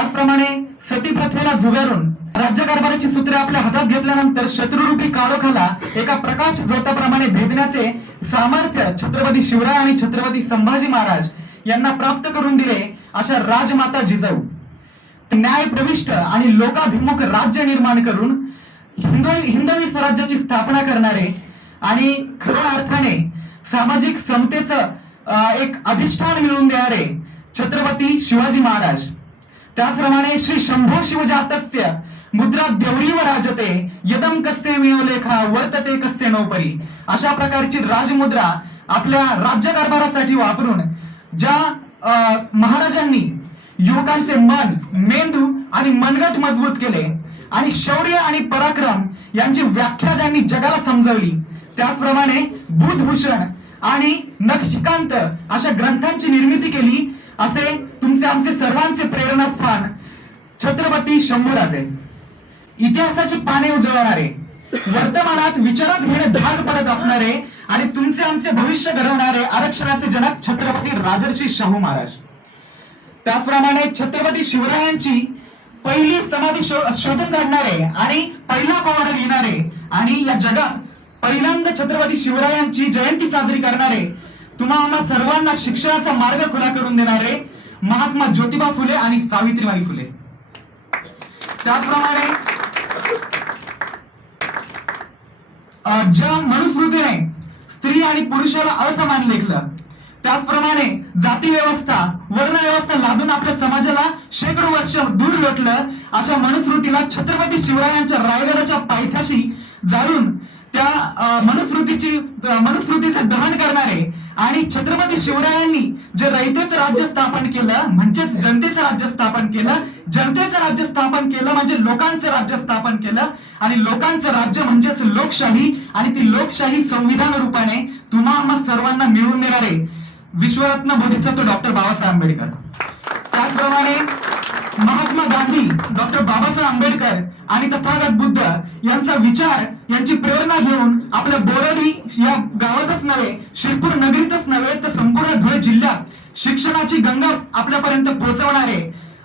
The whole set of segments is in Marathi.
त्याचप्रमाणे सती प्रथेला जुगारून राज्यकारभाराची सूत्रे आपल्या हातात घेतल्यानंतर शत्रुरूपी काळोखाला एका प्रकाश झोताप्रमाणे भेदण्याचे सामर्थ्य छत्रपती शिवराय आणि छत्रपती संभाजी महाराज यांना प्राप्त करून दिले अशा राजमाता जिजाऊ न्याय प्रविष्ट आणि लोकाभिमुख राज्य निर्माण करून हिंदवी स्वराज्याची स्थापना करणारे आणि खऱ्या अर्थाने सामाजिक समतेचं एक अधिष्ठान मिळवून देणारे छत्रपती शिवाजी महाराज. त्याचप्रमाणे श्री शंभो शिवजातस्य मुद्रा देवरीव राजते यदम कस्य विनोलेखा वर्तते कस्य नोपरी अशा प्रकारची राजमुद्रा आपल्या राज्यकारभारासाठी वापरून ज्या महाराजांनी युवकांचे मन, मेंदू आणि मनगट मजबूत केले आणि शौर्य आणि पराक्रम यांची व्याख्या ज्यांनी जगाला समजवली, त्याचप्रमाणे बुधभूषण आणि नखशिकांत अशा ग्रंथांची निर्मिती केली असे तुमचे आमचे सर्वांचे प्रेरणास्थान छत्रपती शंभूराजे. इतिहासाची पाने उजळवणारे, वर्तमानात विचारात घेणे भाग पडत असणारे आणि तुमचे आमचे भविष्य घडवणारे आरक्षणाचे जनक छत्रपती राजर्षी शाहू महाराज. त्याचप्रमाणे छत्रपती शिवरायांची पहिली समाधी शोधून काढणारे आणि पहिला पोवाडा लिहिणारे आणि या जगात पहिल्यांदा छत्रपती शिवरायांची जयंती साजरी करणारे, तुम्हा आम्हा सर्वांना शिक्षणाचा मार्ग खुला करून देणारे महात्मा ज्योतिबा फुले आणि सावित्रीबाई फुले. त्याचप्रमाणे ज्या मनुस्मृतीने स्त्री आणि पुरुषाला असमान लेखलं, त्याचप्रमाणे जाती व्यवस्था, वर्ण व्यवस्था लादून आपल्या समाजाला शेकडो वर्ष दूर लोटलं, अशा मनुस्मृतीला छत्रपती शिवरायांच्या रायगडाच्या पायथ्याशी जाळून त्या मनुस्मृतीचे दहन करणारे आणि छत्रपती शिवरायांनी जे रयतेचं राज्य स्थापन केलं म्हणजेच जनतेचं राज्य स्थापन केलं, जनतेचं राज्य स्थापन केलं म्हणजे लोकांचं राज्य स्थापन केलं आणि लोकांचं राज्य म्हणजेच लोकशाही आणि ती लोकशाही संविधान रूपाने तुम्हा आम्हा सर्वांना मिळवून देणारे विश्वरत्न बोधिसत्व डॉक्टर बाबासाहेब आंबेडकर. त्याचप्रमाणे महात्मा गांधी, डॉक्टर बाबासाहेब आंबेडकर आणि तथागत बुद्ध यांचा विचार, यांची प्रेरणा घेऊन आपल्या बोराडी या गावातच नव्हे, शिरपूर नगरीतच नव्हे तर संपूर्ण धुळे जिल्ह्यात शिक्षणाची गंगा आपल्यापर्यंत पोहोचवणारे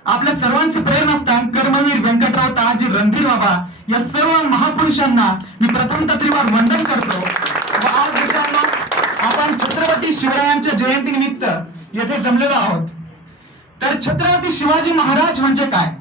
आपल्या सर्वांचे प्रेरणास्थान कर्मवीर व्यंकटराव तानाजी रणधीर बाबा या सर्व महापुरुषांना मी प्रथम तत्रिवार वंदन करतो. व आज मित्रांनो, आपण छत्रपती शिवरायांच्या जयंतीनिमित्त येथे जमलेलो आहोत. तर छत्रपती शिवाजी महाराज म्हणजे काय?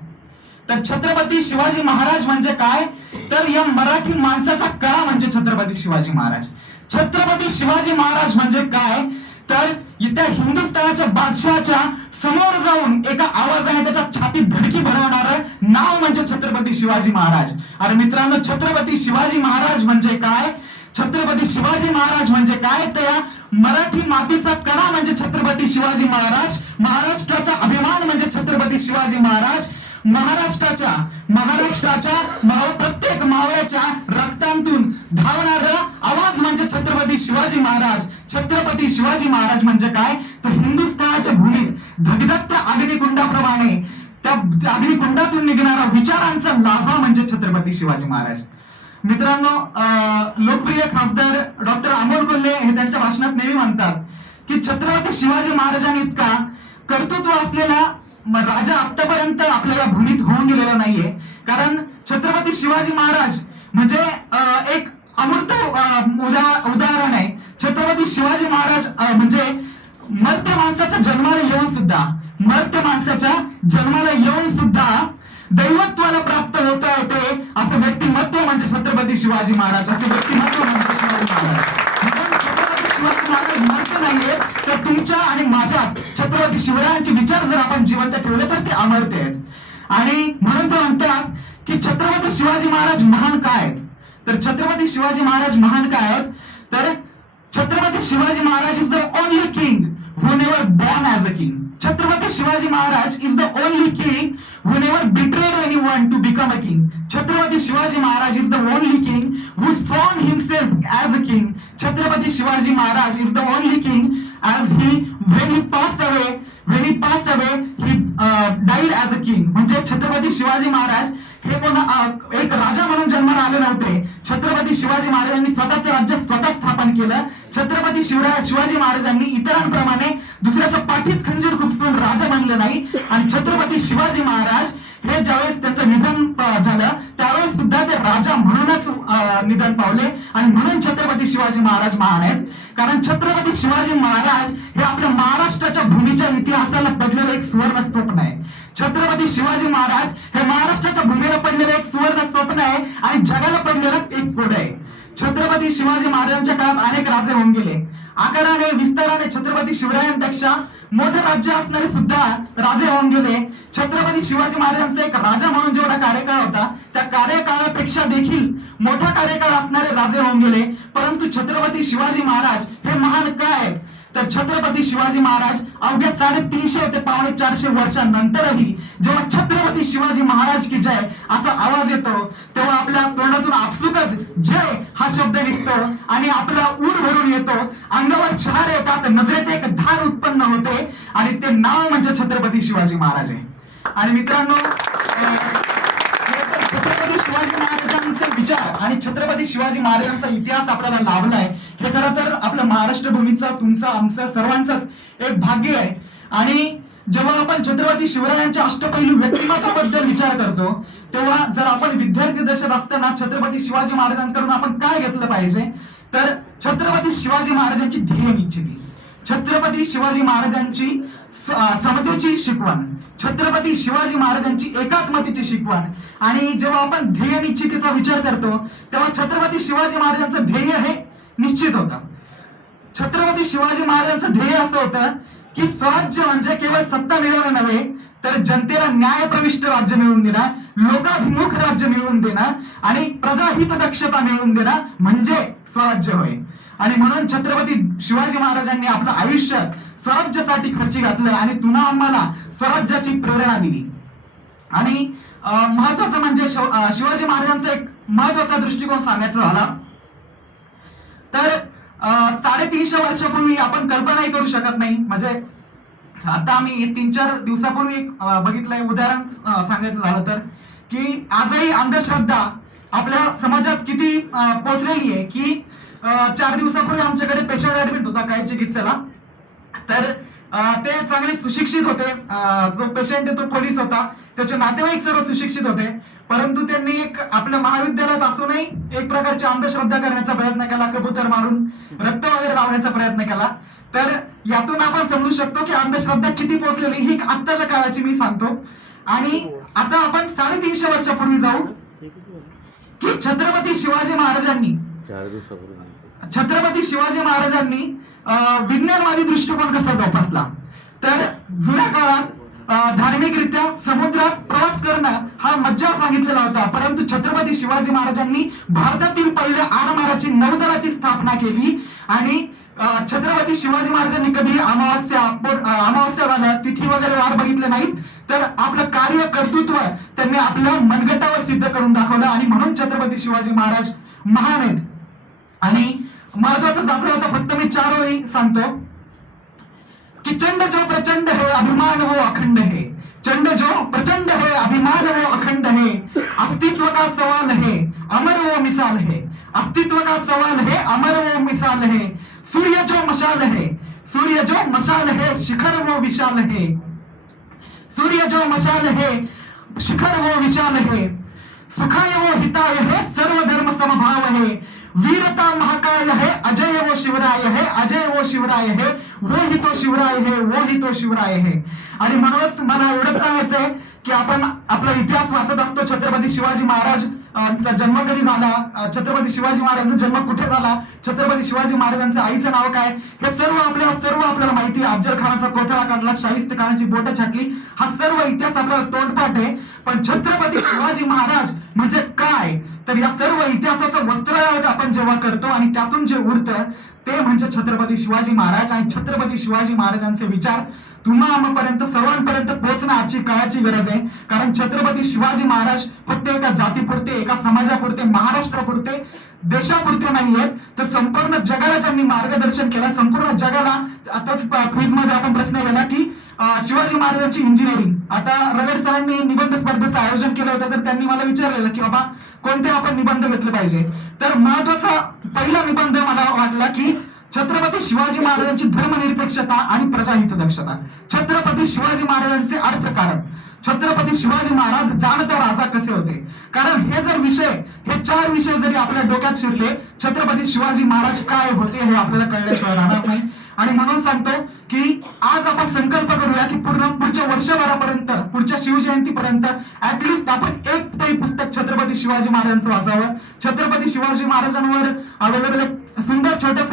तर छत्रपती शिवाजी महाराज म्हणजे काय? तर या मराठी माणसाचा कळा म्हणजे छत्रपती शिवाजी महाराज. छत्रपती शिवाजी महाराज म्हणजे काय? तर इथल्या हिंदुस्थानाच्या बादशहाच्या समोर जाऊन एका आवाजाने त्याच्या छातीत धडकी भरवणारं नाव म्हणजे छत्रपती शिवाजी महाराज. अरे मित्रांनो, छत्रपती शिवाजी महाराज म्हणजे काय? छत्रपती शिवाजी महाराज म्हणजे काय? तर या मराठी मातीचा कणा म्हणजे छत्रपती शिवाजी महाराज. महाराष्ट्राचा अभिमान म्हणजे छत्रपती शिवाजी महाराज. महाराष्ट्राच्या प्रत्येक मावळ्याच्या रक्तांतून धावणारा आवाज म्हणजे छत्रपती शिवाजी महाराज. छत्रपती शिवाजी महाराज म्हणजे काय? तर हिंदुस्थानाच्या भूमीत धगधगत्या अग्निकुंडाप्रमाणे त्या अग्निकुंडातून निघणारा विचारांचा लाभा म्हणजे छत्रपती शिवाजी महाराज. मित्रांनो, लोकप्रिय खासदार डॉक्टर अमोल कोल्हे हे त्यांच्या भाषणात नेहमी म्हणतात की छत्रपती शिवाजी महाराजांनी इतका कर्तृत्व असलेला राजा आतापर्यंत आपल्या या भूमीत होऊन गेलेला नाहीये. कारण छत्रपती शिवाजी महाराज म्हणजे एक अमूर्त उदाहरण आहे. छत्रपती शिवाजी महाराज म्हणजे मर्त्य माणसाच्या जन्माला येऊन सुद्धा दैवत्वाला प्राप्त होता येते असं व्यक्तिमत्व म्हणजे छत्रपती शिवाजी महाराज. असं व्यक्तिमत्व म्हणजे शिवाजी महाराज. छत्रपती शिवाजी महाराज मर्त्य नाहीये, तर तुमच्या आणि माझ्यात छत्रपती शिवरायांचे विचार जर आपण जिवंत ठेवले तर ते अमर्त्य आहेत. आणि म्हणून ते म्हणतात की छत्रपती शिवाजी महाराज महान काय आहेत? तर छत्रपती शिवाजी महाराज महान काय आहेत? तर Chhatrapati Shivaji Maharaj is the only king who never born as a king. Chhatrapati Shivaji Maharaj is the only king who never betrayed anyone to become a king. Chhatrapati Shivaji Maharaj is the only king who saw himself as a king. Chhatrapati Shivaji Maharaj is the only king as when he passed away he died as a king. म्हणजे छत्रपती शिवाजी महाराज हे एक राजा म्हणून जन्माला आले नव्हते. छत्रपती शिवाजी महाराजांनी स्वतःचं राज्य स्वतः स्थापन केलं. छत्रपती शिवाजी महाराजांनी इतरांप्रमाणे दुसऱ्याच्या पाठीत खंजीर खुपसून राजा बनले नाही. आणि छत्रपती शिवाजी महाराज हे ज्यावेळेस त्यांचं निधन झालं त्यावेळेस सुद्धा ते राजा म्हणूनच निधन पावले. आणि म्हणून छत्रपती शिवाजी महाराज महान आहेत. कारण छत्रपती शिवाजी महाराज हे आपल्या महाराष्ट्राच्या भूमीच्या इतिहासाला पडलेलं एक सुवर्ण स्वप्न आहे. छत्रपती शिवाजी महाराज हे महाराष्ट्राच्या भूमीला पडलेलं एक सुवर्ण स्वप्न आहे आणि जगाला पडलेलं एक कोड आहे. छत्रपती शिवाजी महाराजांच्या काळात अनेक राजे होऊन गेले. आकाराने विस्ताराने छत्रपती शिवरायांपेक्षा मोठं राज्य असणारे सुद्धा राजे होऊन गेले. छत्रपती शिवाजी महाराजांचा एक राजा म्हणून जेवढा कार्यकाळ होता त्या कार्यकाळापेक्षा देखील मोठा कार्यकाळ असणारे राजे होऊन गेले. परंतु छत्रपती शिवाजी महाराज हे महान काय आहेत तर छत्रपती शिवाजी महाराज अवघ्या 350 ते 450 वर्षांनंतरही जेव्हा छत्रपती शिवाजी महाराज की जय असा आवाज येतो तेव्हा आपल्या तोंडातून आपसुकच जय हा शब्द निघतो आणि आपला ऊर भरून येतो. अंगावर शहारे येतात, नजरेत एक धार उत्पन्न होते आणि ते नाव म्हणजे छत्रपती शिवाजी महाराज आहे. आणि मित्रांनो, छत्रपती शिवाजी महाराजांचे विचार आणि छत्रपती शिवाजी महाराजांचा इतिहास आपल्याला लाभलाय हे खरं तर आपल्या महाराष्ट्र भूमीचा, तुमचा, आमचा सर्वांचाच एक भाग्य आहे. आणि जेव्हा आपण छत्रपती शिवरायांच्या अष्टपैलू व्यक्तिमत्वाबद्दल विचार करतो तेव्हा जर आपण विद्यार्थी दशेत असताना छत्रपती शिवाजी महाराजांकडून आपण काय घेतलं पाहिजे तर छत्रपती शिवाजी महाराजांची ध्येय निश्चिती, छत्रपती शिवाजी महाराजांची समतेची शिकवण, छत्रपती शिवाजी महाराजांची एकात्मतेची शिकवण. आणि जेव्हा आपण ध्येय निश्चितीचा विचार करतो तेव्हा छत्रपती शिवाजी महाराजांचं ध्येय हे निश्चित होतं. छत्रपती शिवाजी महाराजांचं ध्येय असं होतं की स्वराज्य म्हणजे केवळ सत्ता मिळवणे नव्हे तर जनतेला न्यायप्रविष्ट राज्य मिळवून देणं, लोकाभिमुख राज्य मिळवून देणं आणि प्रजाहित दक्षता मिळवून देणं म्हणजे स्वराज्य होय. आणि म्हणून छत्रपती शिवाजी महाराजांनी आपलं आयुष्य स्वराज्यासाठी खर्ची घातलं आणि तुम्हा आम्हाला स्वराज्याची प्रेरणा दिली. आणि महत्वाचं म्हणजे शिवाजी महाराजांचा एक महत्वाचा दृष्टिकोन सांगायचा झाला तर 350 वर्षापूर्वी आपण कल्पनाही करू शकत नाही. म्हणजे आता आम्ही 3-4 दिवसापूर्वी एक बघितलंय उदाहरण सांगायचं झालं तर की आजही अंधश्रद्धा आपल्या समाजात किती पोचलेली आहे की 4 दिवसापूर्वी आमच्याकडे पेशंट ऍडमिट होता काही चिकित्सेला. तर ते चांगले सुशिक्षित होते. जो पेशंट आहे तो पोलीस होता, त्याचे नातेवाईक सर्व सुशिक्षित होते. परंतु त्यांनी एक आपल्या महाविद्यालयात असूनही एक प्रकारची अंधश्रद्धा करण्याचा प्रयत्न केला, कबूतर मारून रक्त वगैरे लावण्याचा प्रयत्न केला. तर यातून आपण समजू शकतो की अंधश्रद्धा किती पोहोचलेली ही आत्ताच्या काळाची मी सांगतो. आणि आता आपण 350 वर्षापूर्वी जाऊ की छत्रपती शिवाजी महाराजांनी विज्ञानवादी दृष्टिकोन कसा जोपासला तर जुन्या काळात धार्मिकरित्या समुद्रात प्रवास करणं हा मज्जा सांगितलेला होता. परंतु छत्रपती शिवाजी महाराजांनी भारतातील पहिल्या आरमाराची नौदलाची स्थापना केली. आणि छत्रपती शिवाजी महाराजांनी कधी अमावस्या झालं तिथी वगैरे वार बघितले नाहीत तर आपलं कार्य कर्तृत्व त्यांनी आपल्या मनगटावर सिद्ध करून दाखवलं. आणि म्हणून छत्रपती शिवाजी महाराज महान आहेत. आणि महत्वाचं जात्र होता, फक्त मी 4 ओळी सांगतो कि चंड जो प्रचंड है अभिमान वो अखंड है, चंड जो प्रचंड है अभिमान वो अखंड है, अस्तित्व का सवाल है अमर वो मिसाल है, अस्तित्व का सवाल है अमर वो मिसाल है, सूर्य जो मशाल है शिखर वो विशाल है, सूर्य जो मशाल है शिखर वो विशाल है, सुखाय वो हिताय है सर्व धर्म समभाव है, वीरता महाकाय है अजय वो शिवराय है, अजय वो शिवराय है, वो ही तो शिवराय है, वो ही तो शिवराय है. आणि म्हणूनच मला एवढंच सांगायचंय की आपण आपला इतिहास वाचत असतो. छत्रपती शिवाजी महाराज जन्म कधी झाला, छत्रपती शिवाजी महाराजांचा जन्म कुठे झाला, छत्रपती शिवाजी महाराजांचं आईचं नाव काय, हे सर्व आपल्याला माहिती आहे. अफजल खानाचा कोथळा काढला, शाहिस्त खानाची बोटं छाटली, हा सर्व इतिहास आपल्याला तोंडपाठ आहे. पण छत्रपती शिवाजी महाराज म्हणजे काय तर या सर्व इतिहासाचं वस्त्रालय आपण जेव्हा करतो आणि त्यातून जे उरतं ते म्हणजे छत्रपती शिवाजी महाराज. आणि छत्रपती शिवाजी महाराजांचे विचार तुम्हा आम्हापर्यंत सर्वांपर्यंत पोहोचणं आजची काळाची गरज आहे. कारण छत्रपती शिवाजी महाराज फक्त एका जातीपुरते, एका समाजापुरते, महाराष्ट्रापुरते, देशापुरते नाही आहेत तर संपूर्ण जगाला ज्यांनी मार्गदर्शन केलं, संपूर्ण जगाला. आताच क्विज मध्ये आपण प्रश्न केला की शिवाजी महाराजांची इंजिनिअरिंग. आता रवेड सरांनी निबंध स्पर्धेचं आयोजन केलं होतं, तर त्यांनी मला विचारलेलं की बाबा कोणते आपण निबंध घेतले पाहिजे. तर महत्वाचा पहिला निबंध मला वाटला की छत्रपती शिवाजी महाराजांची धर्मनिरपेक्षता आणि प्रजाहित दक्षता. छत्रपती शिवाजी महाराजांचे अर्थकारण. छत्रपती शिवाजी महाराज जाणता राजा कसे होते. कारण हे जर विषय, हे 4 विषय जरी आपल्या डोक्यात शिरले, छत्रपती शिवाजी महाराज काय होते हे आपल्याला कळल्याशिवाय राहणार नाही. आणि म्हणून सांगतो की आज आपण संकल्प करूया की पुढच्या वर्षभरापर्यंत, पुढच्या शिवजयंतीपर्यंत ऍटलिस्ट आपण एक तरी पुस्तक छत्रपती शिवाजी महाराजांचं वाचावं. छत्रपती शिवाजी महाराजांवर अवेलेबल एक सुंदर छोटस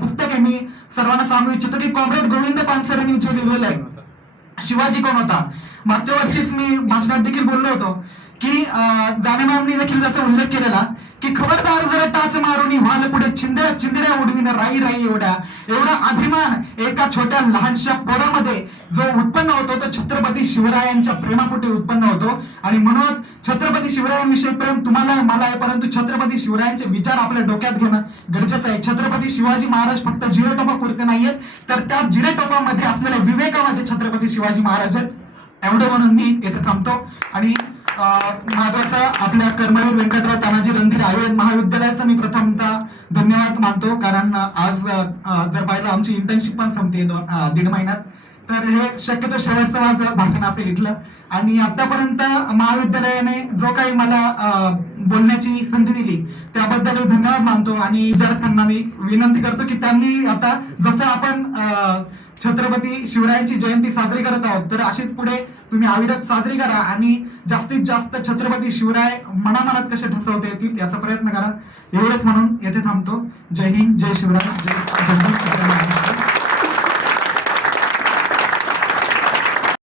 पुस्तक आहे. मी सर्वांना सांगू इच्छितो की कॉम्रेड गोविंद पानसरेंनी जे लिहिलेलं आहे शिवाजी कोण होता. मागच्या वर्षीच मी भाषणात देखील बोललो होतो की जाने मॅमनी देखील त्याचा उल्लेख केलेला की खबरदार जरा टाच मारून व्हाल पुढे चिंध्या चिंधड्या उडवीन राई राई एवढा अभिमान एका छोट्या लहानशा पोरामध्ये जो उत्पन्न होतो तो छत्रपती शिवरायांच्या प्रेमापोटी उत्पन्न होतो. आणि म्हणूनच छत्रपती शिवरायांविषयी प्रेम तुम्हाला आहे, मला आहे, परंतु छत्रपती शिवरायांचे विचार आपल्या डोक्यात घेणं गरजेचं आहे. छत्रपती शिवाजी महाराज फक्त जिरेटोपा पुरते नाहीयेत, तर त्या जिरेटोपामध्ये असलेल्या विवेकामध्ये छत्रपती शिवाजी महाराज आहेत. एवढं म्हणून मी येथे थांबतो. आणि महत्वाचा आपल्या कर्मवीर व्यंकटराव तानाजी रणधीर आयुर्वेद महाविद्यालयाचा मी प्रथमतः धन्यवाद मानतो. कारण आज जर पाहिलं आमची इंटर्नशिप पण संपते 1.5 महिन्यात, तर हे शक्यतो शेवटचं माझं भाषण असेल इथलं. आणि आतापर्यंत महाविद्यालयाने जो काही मला बोलण्याची संधी दिली त्याबद्दल धन्यवाद मानतो. आणि विद्यार्थ्यांना मी विनंती करतो की त्यांनी आता जसं आपण छत्रपती शिवरायांची जयंती साजरी करत आहोत, तर अशीच पुढे तुम्ही अविरत साजरी करा आणि जास्तीत जास्त छत्रपती शिवराय मनामनात कसे ठसवता येतील याचा प्रयत्न करा. एवढंच म्हणून येथे थांबतो. जय हिंद, जय शिवराय, जय